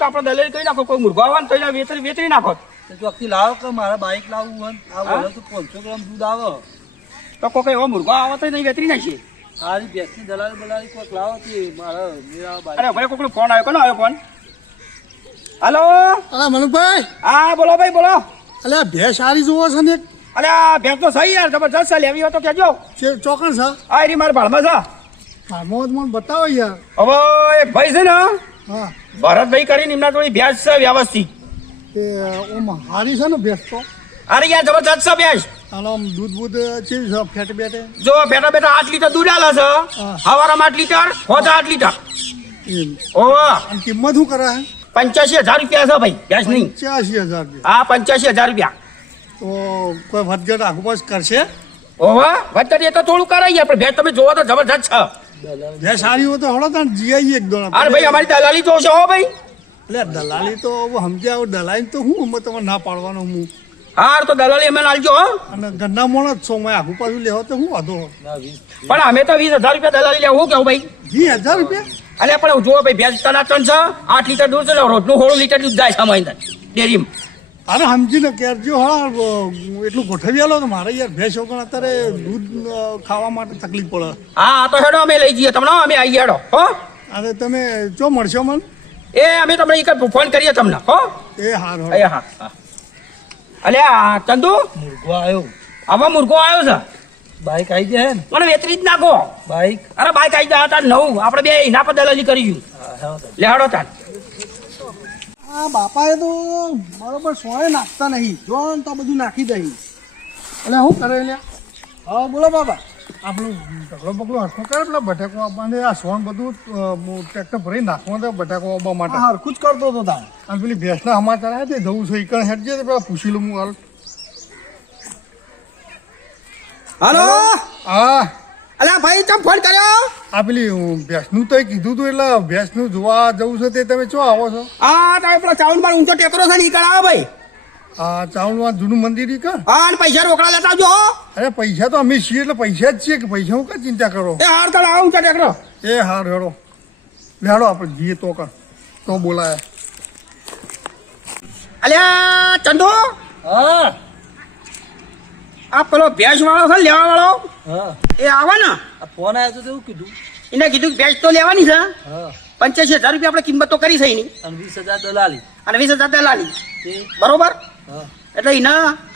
ને આપણે દલાલી કરી નાખો. કોઈ મુર્ગો આવે ને તો વેતરી નાખો. ચોકથી લાવો કે મારા બાઈક લાવવું હોય આ બોલો તો 500 ગ્રામ દૂધ આવે તો કોઈ એવો મુર્ગો આવે તો નહીં વેતરી નાખીએ. સારી ભેંસની દલાલી બલાલી કોઈક લાવો તે મારા મેરા બાઈક. અરે ભાઈ કોઈનો ફોન આવ્યો. કોનો આવ્યો ફોન? હાલો અલા મનુભાઈ, હા બોલો ભાઈ બોલો. અલે ભેંસ સારી જોવો છે ને? અરે આ ભેંસ તો સહી યાર જબરજસ્ત છે. લેવી હોય તો કહેજો. ચોકણ છે આ એરી મારા ભાડમાં છે. મોહમ્મદ મને બતાવો યાર. હવે એક ભાઈ છે ને હા ભરતભાઈ કરીને એમના થોડી ભેંસ છે વ્યવસ્થિત. તે ઓમ હારી છે ને ભેંસ તો? અરે યાર જબરજસ્ત છે ભેંસ. આનો આમ દૂધ બૂધ છે ફેટ બેટે? જો બેટા બેટા 8 લીટર દૂધ આલે છે. હવારમાં 8 લીટર, હોજા 8 લીટર. એમ ઓવા અને કિંમત શું કરે? 85,000 રૂપિયા છે ભાઈ ભેંસ નહીં. 85,000 રૂપિયા. હા 85,000 રૂપિયા. તો કોઈ વધઘટ આખુપાસ કરશે? ઓવા વચ્ચે એ તો થોડું કરાય યાર, પણ ભેંસ તમે જોવો તો જબરજસ્ત છે. ભેંસ સારી હોય તો હળો તાણ જીઆઈએ એક દોડા. અરે ભાઈ અમારી દલાલી તો છે હો ભાઈ. એટલે દલાલી તો સમજ્યા દલાલી તો હું તમે ના પાડવાનો હું. હાર તો દલાલી અમે નાલજો હો. અને ગન્ના મોણ જ છો મેં આખું પાછું લેવો તો હું વાંધો? પણ અમે તો 20,000 રૂપિયા દલાલી લેવું. હું કેવું ભાઈ? 20,000 રૂપિયા? અરે પણ જુઓ ભાઈ ભેંસ ટનાટન છે. 8 લીટર દૂધ છે. રોજનું 16 લીટર દૂધ જાય છે અમારી અંદર ડેરીમાં. અરે સમજીને કેરજો હા, એટલું ગોઠવી આલો તો મારે યાર ભેંસ વગર અત્યારે દૂધ ખાવા માટે તકલીફ પડે. હા તો હેડો અમે લઈ જઈએ તમને. અમે આવી હેડો હો. અરે તમે જો મળશો મને? એ અમે તમને એક ફોન કરીએ તમને હો. એ હાર એ હા હા. અલ્યા ચંદુ મુર્ગો આવ્યો. આવા મુર્ગો આવ્યો છે. બાઈક આવી જાય ને મને વેતરી જ નાખો. બાઈક અરે બાઈક આવી જાય તાર નવું. આપણે બે એના પર દલાલી કરી લેહાડો તાર. આ બાપાએ તો બરોબર સોય નાખતા નહીં. જો તો બધું નાખી દઈ. એટલે શું કરે લ્યા? હા બોલો બાબા. આપણું ઢગલો બગલો હરખું કરે પેલા બટાકો આપવાને આ સોન બધું ટ્રેક્ટર ભરી નાખવા દે બટાકો આપવા માટે. હરખું જ કરતો હતો તાર. અને પેલી ભેંસના સમાચાર આવ્યા તે જવું છે ઈકણ હેઠ છે પેલા પૂછી લઉં હું હાલ. હાલો હા અલ્યા ભાઈ તમે ફોન કર્યો? આ પેલી ભેંસનું તો કીધું તું એટલે ભેંસનું જોવા જવું છે તે તમે ચો આવો છો? હા તમે પેલા ચાવલ માં ઊંચો ટેકરો છે ને ઈ કરાવો ભાઈ. આ ચાવલમાં જૂનું મંદિર ઈ કા? હા અને પૈસા રોકડા લેતા આવજો. અરે પૈસા તો અમે છીએ એટલે પૈસા જ છીએ કે પૈસા હું કા ચિંતા કરો? એ હાર તાળ આવો ઊંચો ટેકરો. એ હાર હેડો લેડો આપણે જઈએ તો કર તો બોલાય. અલ્યા ચંદુ હા આ પેલો ભેંસ વાળો છે લેવા વાળો હા એ આવે ને. આ ફોન આવ્યો તો એવું કીધું. એને કીધું કે ભેંસ તો લેવાની છે. હા 85,000 રૂપિયા આપણે કિંમત તો કરી છે એની. અને 20,000 દલાલી. અને 20,000 દલાલી એ બરોબર. હા એટલે એને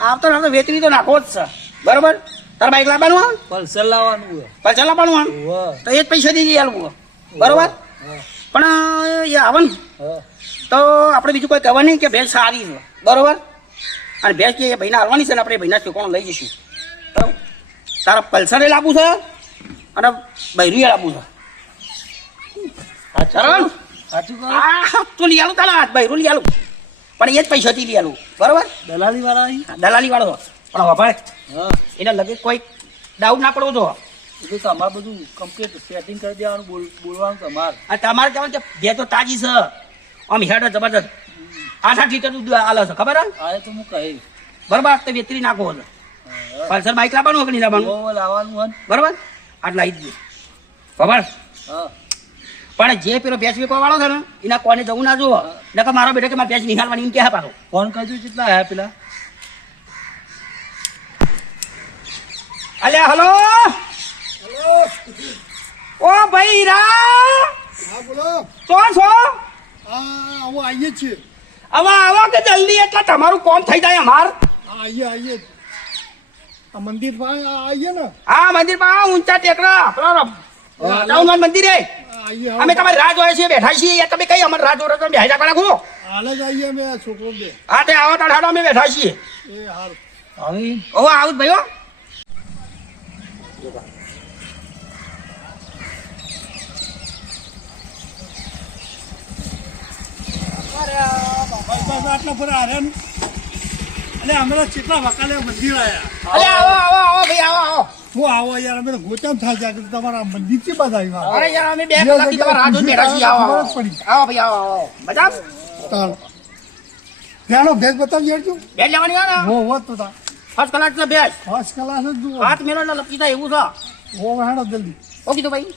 આવતો વેતરી તો નાખવો જ છે બરોબર. તાર બાઈક લાવવાનું પલ્સર લાવવાનું હોય. પૈસા લાવવાનું વાહ તો એ જ પૈસા દીધી આલવું બરોબર. હા પણ એ આવે ને હા તો આપણે બીજું કોઈ કહેવા નહીં કે ભેંસ સારી છે બરોબર. અને ભેંસ કે એ ભાઈને હાલવાની છે ને આપણે એ ભાઈના ચોકોણો લઈ જઈશું બરાબર. તારા પલ્સરે લાવવું છે અને બૈરીએ લાવવું છે. સાચું કહો. આ તું લઈ આલું તારા બૈરું લઈ આલું પણ એ જ પૈસાથી લઈ આલું બરોબર. દલાલી વાળા આવી. દલાલી વાળો પણ હવે ભાઈ હા એને લગે કોઈ ડાઉટ ના પડવો જો. એ તો તમારે બધું કમ્પ્લીટ સેટિંગ કરી દેવાનું બોલવાનું તમારે. આ તમારે કહેવાનું કે ભે તો તાજી છે આમ હેડ જબરદસ્ત 8 લીટર દૂધ આલે છે ખબર હે. આ તો હું કહીશ. બરોબર તે વેતરી નાખો છે. પલ્સર બાઈક લાવવાનું કે નહીં લાવવાનું ઓ લાવવાનું હોય ને. બરોબર. આટલા આવી જ ખબર. હા પણ જે પેલો ભેંસ વેચવા વાળો છે ને એના કોને જવું ના જુઓ. નકર મારો બેટો કે મારે ભેંસ નિહાળવાની એમ કે પાછો ફોન કરજો કેટલા આયા પેલા. અલ્યા હલો ઓ ભાઈ હીરા હા બોલો. છો છો હા આવો આવીએ છીએ. હવે આવો કે જલ્દી એટલે તમારું કોમ થઈ જાય અમાર. હા આવીએ આ મંદિર પાસે આવીએ ને. હા મંદિર માં ઊંચા ટેકરા ટાઉન મંદિર હે. આવીએ અમે તમારી રાહ જોઈએ છીએ બેઠા છીએ. તમે કઈ અમારી રાહ જોડો તમે બેઠા રાખો. હાલ જ આવીએ અમે આ છોકરો બે. હા તે આવો તાર અમે બેઠા છીએ. એ હાર આવી ઓ આવું જ ભાઈ હો. આટલા ફરે હારે ને એટલે અમે તો કેટલા વકાલે મંદિર આવ્યા. અરે આવો આવો આવો ભાઈ આવો આવો. હું આવો યાર અમે તો ગોચામ થાય છે કે તમારા મંદિર થી બધા આવ્યા. અરે યાર અમે 2 કલાકથી તમારા રાહ જોઈને બેઠા છીએ. આવો ખબર જ આવો પડી. આવો ભાઈ આવો આવો મજા તાર ત્યાંનો ભેજ બતાવજો હેડજો. બેન લેવાની આવે ને હો હોત તો તાર ફર્સ્ટ ક્લાસ છે બેસ. ફર્સ્ટ ક્લાસ જ જુઓ. હાથ મેલો એટલે લપી થાય એવું છે. હો હેડો જલ્દી. ઓ કીધું ભાઈ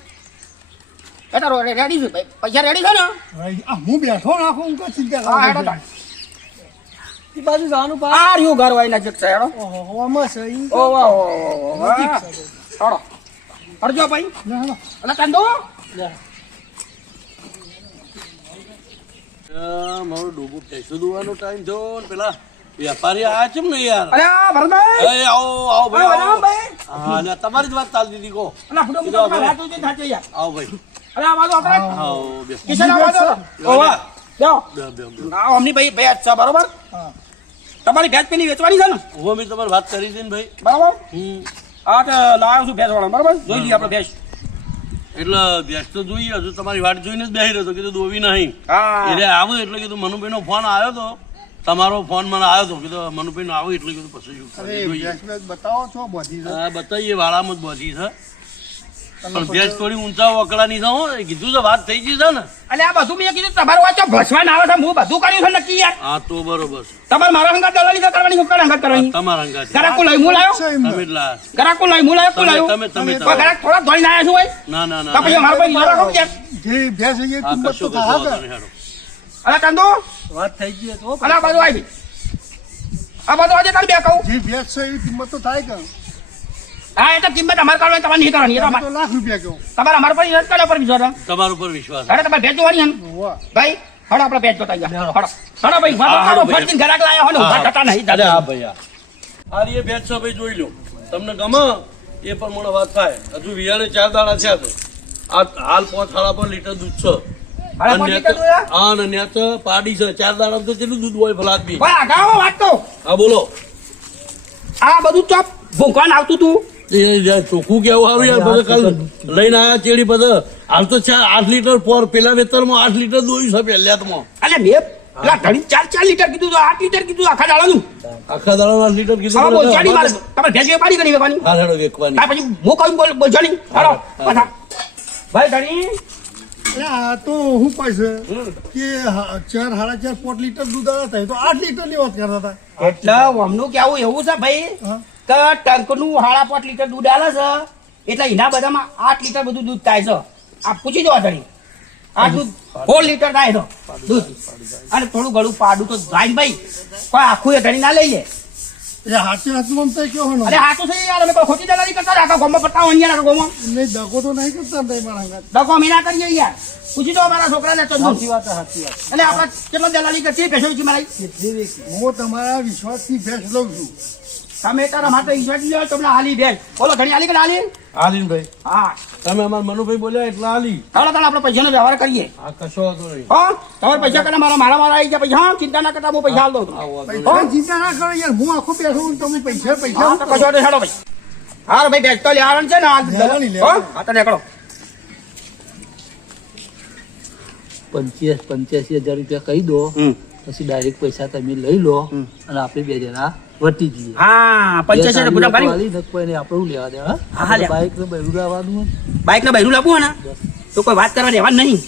એ તારો રેડી છે ભાઈ, પૈસા રેડી છે ને? આ હું બેઠો નાખું હું કોઈ ચિંતા હા હેડો કરો તાણ. એ બાજુ જવાનું પા આ રહ્યું ઘર હોય નજીક છે હેડો. ઓહો આમાં છે ઈ ઓ વાહ ઓ વાહ. હેડો કરજો ભાઈ. એટલે કંદો મારો ડોબો પૈસો દોવાનો ટાઈમ થયો ને પેલા વેપારી આયા છે ને યાર. અરે આ ભરતભાઈ. એ આવો આવો ભાઈ અરે આવો. ભાઈ. હા લે, તમારી જ વાત ચાલતી હતી કહો. અને ફૂટો ફૂટો તમારે હાથ ઉંચી થાચે યાર. આવો ભાઈ અરે આ બાજુ આપણે આવો બે કિશન આ બાજુ. ઓ વાહ. જાઓ. બે બે બે. આ અમની ભાઈ ભેજ છે બરોબર? તમારી ભેજ પેલી વેચવાની છે ને? હવે મેં તમારી વાત કરી હતી ને ભાઈ. બરાબર? હમ. હા તો લાવ્યો છું ભેજ વાળા બરાબર? જોઈ લઈએ આપણે ભેજ. એટલે ભેંસ તો જોઈએ હજુ તમારી વાટ જોઈને જ બેસી રહ્યો હતો કીધું દોવી નહીં હા. એટલે આવું એટલે કીધું મનુભાઈ નો ફોન આવ્યો તો તમારો ફોન મને આવ્યો તો કીધું મનુભાઈ નો આવ્યો એટલે કીધું પછી શું અરે કરીએ, જોઈએ. ભેંસ ભેંસ બતાવો છો બધી છે. હા બતાવીએ વાળામાં જ બધી છે પણ ભેંસ થોડી ઊંચા વકડાની છે હો એ કીધું છે વાત થઈ ગઈ છે ને. અને આ બધું મેં કીધું તમારું વાંચો ભસવાન આવે છે હું બધું કર્યું છે નક્કી યાર. હા તો બરોબર છે તમારે મારા હંગાત દલાલી કરવાની શું કરે હંગાત કરવાની? તમારા અંગાત ગરાક કો લઈ હું લાયો? છે એમને. તમે એટલા ગરાક કો લઈ હું લાયો? કો લાયો? તમે તમે કોઈ ગરાક થોડા ધોઈને આવ્યા છું હોય? ના ના તો પછી ના મારા પર વિશ્વાસ રાખો યાર. જે ભેંસ છે એ હા કિંમત તો કશું થાય કશું કે? હેડો. અરે કંદો વાત થઈ ગઈ તો અને આ બાજુ આવી આ બાજુ આજે તારી બે કહું. જે ભેંસ છે એવી કિંમત તો થાય કે? હા એ તો કિંમત અમારે કરવાની તમારે નહીં કરવાની. એ તો તમે અમારે તો લાખ રૂપિયા કહો. તમારે અમારા પર વિશ્વાસ કરે પર વિશ્વાસ રાખો. તમારા ઉપર વિશ્વાસ અરે તમારે ભેજ જોવાની હે ને? વાહ. ભાઈ હડો આપણે ભેજ જોતા ગયા હડો હડો ભાઈ હા, વાતો હાલો કરો ફરતીને ગરાક લાયા હોય ને ઊભા થતા નહીં અરે હા ભાઈ આ રીએ ભેંસ છે ભાઈ જોઈ લો તમને ગમે એ પ્રમાણે વાત થાય હજુ વિયાને 4 દાડા થયા તો આ હાલ 5.5 લીટર દૂધ છે હાલ 5 લીટર દૂધ હે? હા ને ત્યાં તો પાડી છે 4 દાડા તો કેટલું દૂધ હોય ભલા આદમી. ભાઈ આગાઓ વાત તો હા બોલો આ બધું ચોપ ભૂંકવાન આવતું તું એ યાર ચોખ્ખું કેવું સારું યાર બધા કાલ લઈને આયા ચેડી બધા હાલ તો 8 લીટર પર પેલા વેતરમાં 8 લીટર દોયું છે પહેલામાં અલે મેં પેલા ધણી 4 લીટર કીધું તો 8 લીટર કીધું આખા દાડાનું. આખા દાડા 8 લીટર સાવ કીધું બોલચાડી મારે તમારે ભેજ વેપારી કરી વેપારી હા હેડો વેકવાની આ પછી હું કહું બોલચાડી હાલો પાછા ભાઈ ધણી એટલે આ તો હું પાસે કે 4 પોટ લીટર દૂધ આવે થાય તો 8 લીટર ની વાત કરતા હતા. એટલે અમનું કેવું એવું છે ભાઈ હા. કે ટંકનું 5.5 લીટર દૂધ આલે છે એટલે એના બધામાં 8 લીટર બધું દૂધ થાય છે. આ પૂછી દો ધણી આ દૂધ 4 લીટર થાય છે દૂધ અને થોડું ઘણું પાડું તો જાય ને ભાઈ કોઈ આખું એ ધણી ના લઈ લે. એટલે હાચી હાચું આમ તો કેવો અરે હાચું છે યાર અમે કોઈ ખોટી દલાલી કરતા આખા ગામમાં પટ્ટા હોય યાર આખા ગામમાં નહીં દગો તો નહીં કરતા ને મારા અંગાત. ડકો અમે ના કરીએ યાર પૂછી દો મારા છોકરાને ચંદુ સાચી વાત છે, સાચી વાત એટલે આપણે કેટલો દલાલી કરતી પૈસો વેચી મારી કેટલી વેચી હું તમારા વિશ્વાસથી ભેંસ લઉં છું. તમે તારા માટે ઈશ્વર લ્યો તમને હાલી ભેજ બોલો ધણી હાલી કે ના હાલી? હાલીન ભાઈ હા તમે અમારા મનુભાઈ બોલ્યા એટલે હાલી ચાલો તાણે આપણે પૈસાનો વ્યવહાર કરીએ આ કશો હતો નહીં હા તમારે પૈસા કરે મારા આવી ગયા પૈસા હા ચિંતા ના કરતા હું પૈસા હાલ દઉં છું. પૈસા ચિંતા ના કરો યાર હું આખો બેઠો છું તમે પૈસા હા તો કશો વાંધો નહીં, હેડો ભાઈ હારો ભાઈ ભેજ તો લેવાનું છે ને આ લેવાની, લેવાની. હો? હા તો નીકળો 85,000 રૂપિયા કહી દો પછી ડાયરેક્ટ પૈસા તમે લઈ લો અને આપણે બે જણા વટી જઈએ હા 85 ગુડા પાડી વાલી નકવાય ને આપણે શું લેવા દેવા હા, હા, લે. બાઈક ને બૈરું લાવવાનું હોય બાઇક ના બૈરું લાવવું હોય ને તો કોઈ વાત કરવા દેવા નહીં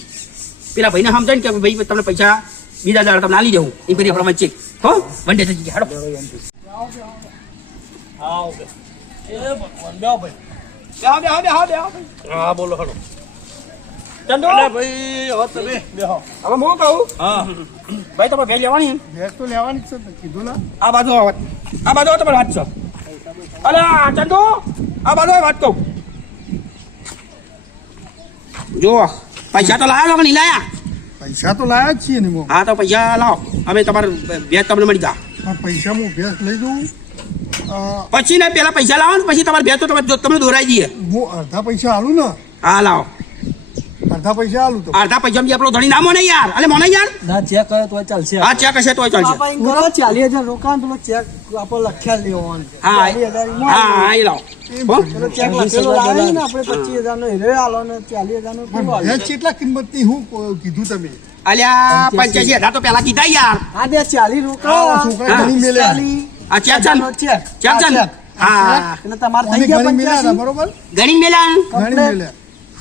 પેલા ભાઈને સમજાય ને કે ભાઈ તમને પૈસા બીજા દાડા તમને આલી દેવું એ કરી આપણા વચ્ચે હો વંડે થઈ ગયા હેડો હા ઓકે એ ભગવાન બેહો ભાઈ બેહો ભાઈ હા બોલો હેડો ચંદુ અલે ભાઈ હવે તમે બેહો હવે હું કહું હા ભાઈ તમે ભેજ લેવાની એમ? ભેંસ તો લેવાની જ છે ને, કીધું ના. આ બાજુ આવો. આ બાજુ આવો તમારી વાત છે અલે આ ચંદુ આ બાજુ આવો વાત કહું જો પૈસા તો લાયા છો કે નહીં લાયા? પૈસા તો લાયા જ છીએ ને હું. હા તો પૈસા લાવો અમે તમારે ભેજ તમને મળી જા પણ પૈસા હું ભેંસ લઈ જઉં પછી ને પેલા પૈસા લાવો ને પછી તમારે ભેજ તો તમને દોરાઈ દઈએ હું અડધા પૈસા આલું ને હા લાવો અડધા પૈસા આલું તો અડધા પૈસા આપણો ધણી ના મોને યાર અલે મોને યાર ના ચેક કરે તો ચાલશે હા ચેક હશે તોય ચાલશે કરો 40,000 રોકાણ પેલો ચેક આપણે લખ્યા લેવાનો હા 40,000 હા હા એ લાવો હો? પેલો ચેક લખેલો લાવે ને આપણે 25,000 નો હીરો આલો ને 40,000 નો કેવો આલો? ભેંસ કેટલા કિંમતની હું કીધું તમે અલ્યા 85,000 તો પેલા કીધા યાર આ બે 40 રોકાણ આ છોકરા ઘણી મેલ્યા. આ ચેક છે ને? ચેક ચેક છે ને? હા એટલે તમારે અમે થઈ ગયા ઘણી મેલ્યા હતા, 85. બરોબર ગણી મેલ્યા ઘણી મેલ્યા.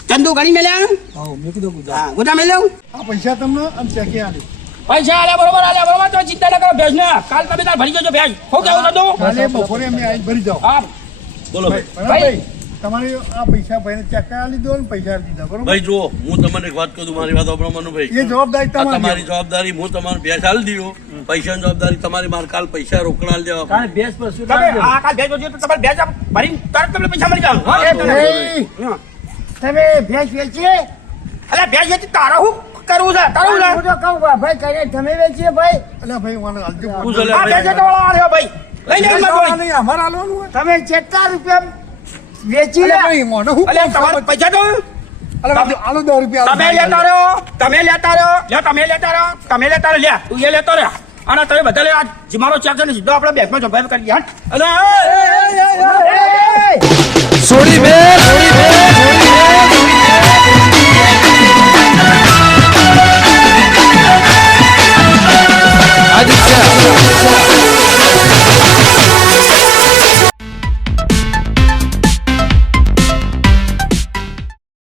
ચંદુ ગણી મેલ્યા હા મેં કીધું ગુજરાત હા ગુટા મેલ્યા આ પૈસા તમને આમ ચેકે આલી. પૈસા આલ્યા બરોબર તો ચિંતા ના કરો ભેજ ને કાલ તમે તાર ભરી જજો ભેજ હો કેવું ચંદુ કાલે બપોરે અમે આવીને ભરી જાઓ. હા બોલો ભાઈ ભાઈ તમારી આ પૈસા ભાઈને ચેક કરાવી લીધો ને પૈસા દીધા બરોબર ભાઈ જુઓ હું તમને એક વાત કહું છું, મારી વાત સાંભળો મનુભાઈ. એ જવાબદારી આ તમારી તમારી જવાબદારી, હું તમારું ભેંસ આલી દીધો, પૈસાની જવાબદારી તમારી. મારે કાલ પૈસા રોકડા આલી દેવા. કારણ ભેંસ પર શું તમે આ કાલ ભેંસ વેચ્યું તો તમારે ભેંસ ભરીને તરત તમને પૈસા મળી જાવ. હા, એ તને. હા. તમે ભેંસ વેચીએ અલ્યા ભેંસ વેચી તારે શું કરવું છે? તારું છે? હું તો કહું ભાઈ કરે તમે વેચીએ ભાઈ એટલે ભાઈ મને હાલજો શું છે લે આ ભેંસ ભાઈ? વેચવાવાળો આ રહ્યો ભાઈ. લઈ લે એમને કોઈ. નહીં અમારે હાલવાનું હોય તમે કેટલા રૂપિયા વેચી એટલે લે ભાઈ મને હું અલ્યા તમારે પૈસા તો અલે આલો 10 રૂપિયા તમે લેતા રહ્યો, તમે લેતા રહ્યો, લે તમે લેતા રહ્યો, તમે લેતા રહ્યો, લે તું એ લેતો રહ્યા. અને તમે બધા લે આ જે મારો ચેક છે ને સીધો આપણે બેંકમાં જમા કરી દે. અને એ, એ, એ, એ, એ, એ, એ. છોડી બે